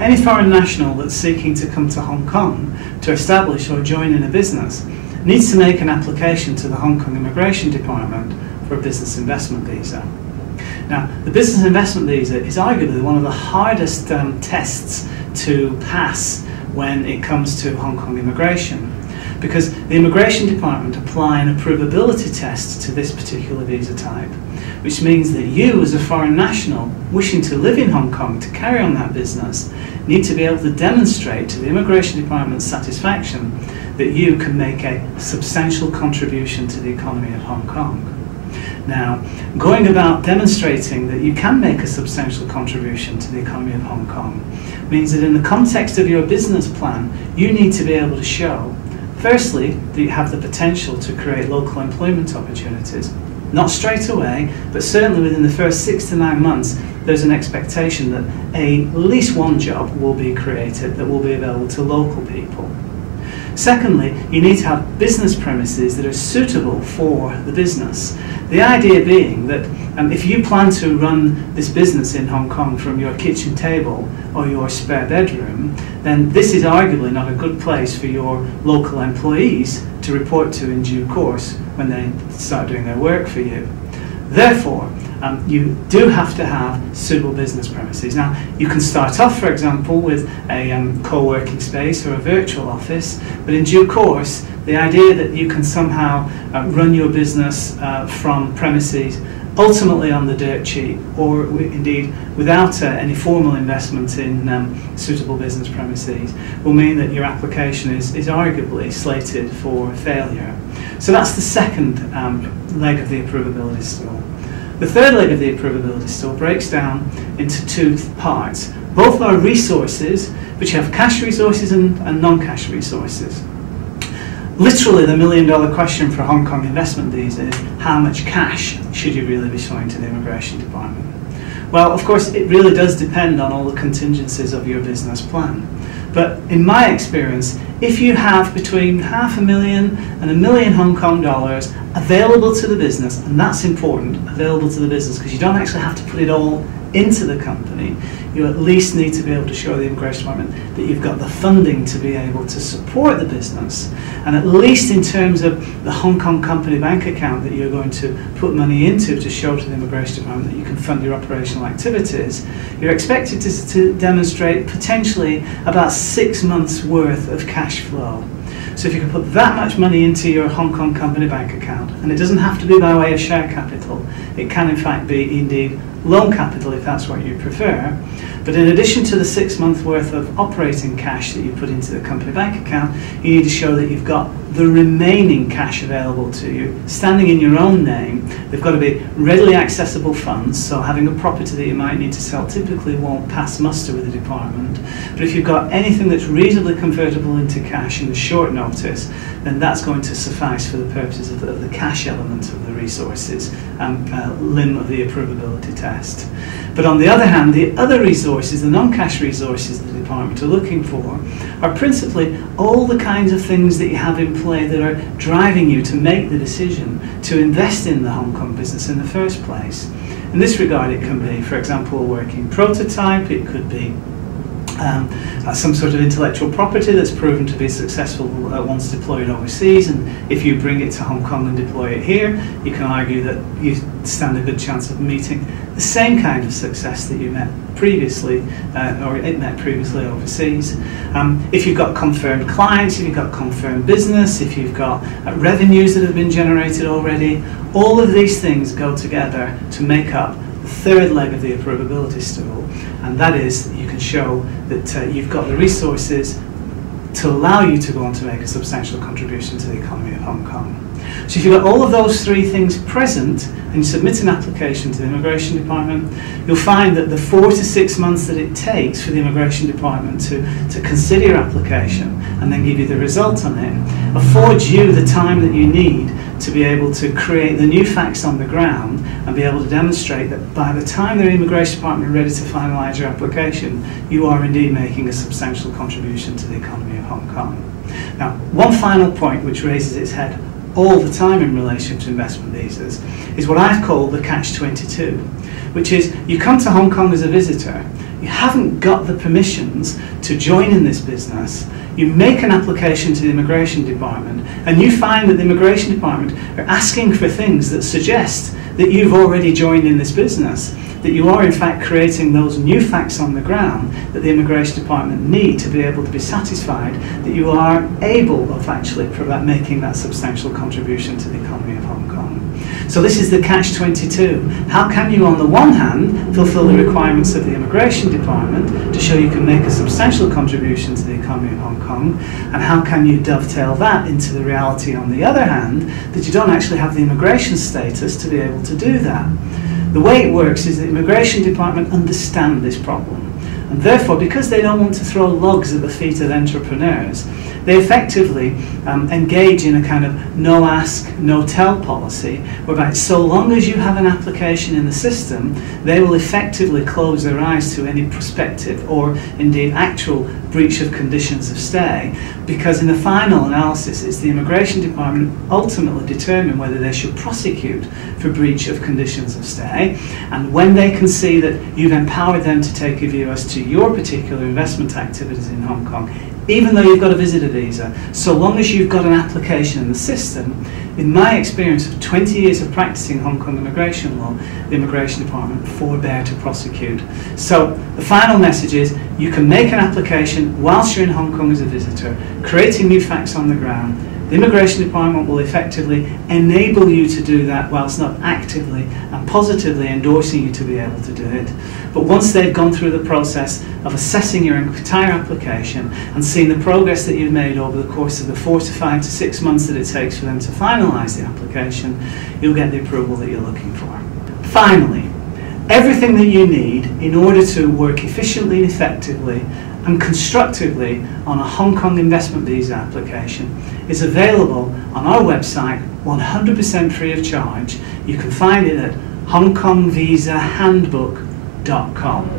any foreign national that's seeking to come to Hong Kong to establish or join in a business needs to make an application to the Hong Kong Immigration Department for a business investment visa. Now, the business investment visa is arguably one of the hardest tests to pass when it comes to Hong Kong immigration, because the Immigration Department apply an approvability test to this particular visa type, which means that you, as a foreign national wishing to live in Hong Kong to carry on that business, need to be able to demonstrate to the Immigration Department's satisfaction that you can make a substantial contribution to the economy of Hong Kong. Now, going about demonstrating that you can make a substantial contribution to the economy of Hong Kong means that in the context of your business plan, you need to be able to show, firstly, that you have the potential to create local employment opportunities. Not straight away, but certainly within the first 6 to 9 months, there's an expectation that at least one job will be created that will be available to local people. Secondly, you need to have business premises that are suitable for the business. The idea being that if you plan to run this business in Hong Kong from your kitchen table or your spare bedroom, then this is arguably not a good place for your local employees to report to in due course when they start doing their work for you. Therefore, you do have to have suitable business premises. Now, you can start off, for example, with a co-working space or a virtual office, but in due course, the idea that you can somehow run your business from premises ultimately on the dirt cheap, or indeed without any formal investment in suitable business premises, will mean that your application is arguably slated for failure. So that's the second leg of the approvability stool. The third leg of the approvability stool breaks down into two parts. Both are resources, which have cash resources and non-cash resources. Literally, the million-dollar question for Hong Kong investment visa is how much cash should you really be showing to the Immigration Department? Well, of course, it really does depend on all the contingencies of your business plan. But in my experience, if you have between $500,000 and $1 million Hong Kong dollars available to the business, and that's important, available to the business, because you don't actually have to put it all into the company, you at least need to be able to show the Immigration Department that you've got the funding to be able to support the business. And at least in terms of the Hong Kong company bank account that you're going to put money into to show to the Immigration Department that you can fund your operational activities, you're expected to demonstrate potentially about 6 months worth of cash flow. So if you can put that much money into your Hong Kong company bank account, and it doesn't have to be by way of share capital, it can in fact be indeed loan capital if that's what you prefer, but in addition to the 6 months worth of operating cash that you put into the company bank account, you need to show that you've got the remaining cash available to you, standing in your own name. They've got to be readily accessible funds, so having a property that you might need to sell typically won't pass muster with the department. But if you've got anything that's reasonably convertible into cash in the short notice, then that's going to suffice for the purposes of the cash element of the resources limb of the approvability test. But on the other hand, the other resources, the non-cash resources that the department are looking for, are principally all the kinds of things that you have in play that are driving you to make the decision to invest in the Hong Kong business in the first place. In this regard, it can be, for example, a working prototype, it could be some sort of intellectual property that's proven to be successful once deployed overseas, and if you bring it to Hong Kong and deploy it here, you can argue that you stand a good chance of meeting the same kind of success that you met previously, or it met previously overseas. If you've got confirmed clients, if you've got confirmed business, if you've got revenues that have been generated already, all of these things go together to make up the third leg of the approvability stool, and that is that you can show that you've got the resources to allow you to go on to make a substantial contribution to the economy of Hong Kong. So if you've got all of those three things present and you submit an application to the Immigration Department, you'll find that the 4 to 6 months that it takes for the Immigration Department to consider your application and then give you the result on it affords you the time that you need to be able to create the new facts on the ground and be able to demonstrate that by the time the Immigration Department are ready to finalise your application, you are indeed making a substantial contribution to the economy of Hong Kong. Now, one final point which raises its head all the time in relation to investment visas is what I've called the catch-22, which is you come to Hong Kong as a visitor, you haven't got the permissions to join in this business, you make an application to the Immigration Department and you find that the Immigration Department are asking for things that suggest that you've already joined in this business, that you are in fact creating those new facts on the ground that the Immigration Department need to be able to be satisfied that you are able of actually making that substantial contribution to the economy of Hong Kong. So this is the catch-22. How can you on the one hand fulfill the requirements of the Immigration Department to show you can make a substantial contribution to the economy of Hong Kong, and how can you dovetail that into the reality on the other hand that you don't actually have the immigration status to be able to do that? The way it works is the Immigration Department understand this problem, and therefore, because they don't want to throw logs at the feet of entrepreneurs, they effectively engage in a kind of no-ask, no-tell policy, whereby so long as you have an application in the system, they will effectively close their eyes to any prospective or indeed actual breach of conditions of stay, because in the final analysis it's the Immigration Department ultimately determine whether they should prosecute for breach of conditions of stay, and when they can see that you've empowered them to take a view as to your particular investment activities in Hong Kong, even though you've got a visitor visa, so long as you've got an application in the system, in my experience of 20 years of practicing Hong Kong immigration law, the Immigration Department forbear to prosecute. So the final message is you can make an application whilst you're in Hong Kong as a visitor, creating new facts on the ground. The Immigration Department will effectively enable you to do that whilst not actively and positively endorsing you to be able to do it. But once they've gone through the process of assessing your entire application and seeing the progress that you've made over the course of the 4 to 5 to 6 months that it takes for them to finalise the application, you'll get the approval that you're looking for. Finally, everything that you need in order to work efficiently and effectively and constructively on a Hong Kong investment visa application is available on our website 100% free of charge. You can find it at hongkongvisahandbook.com.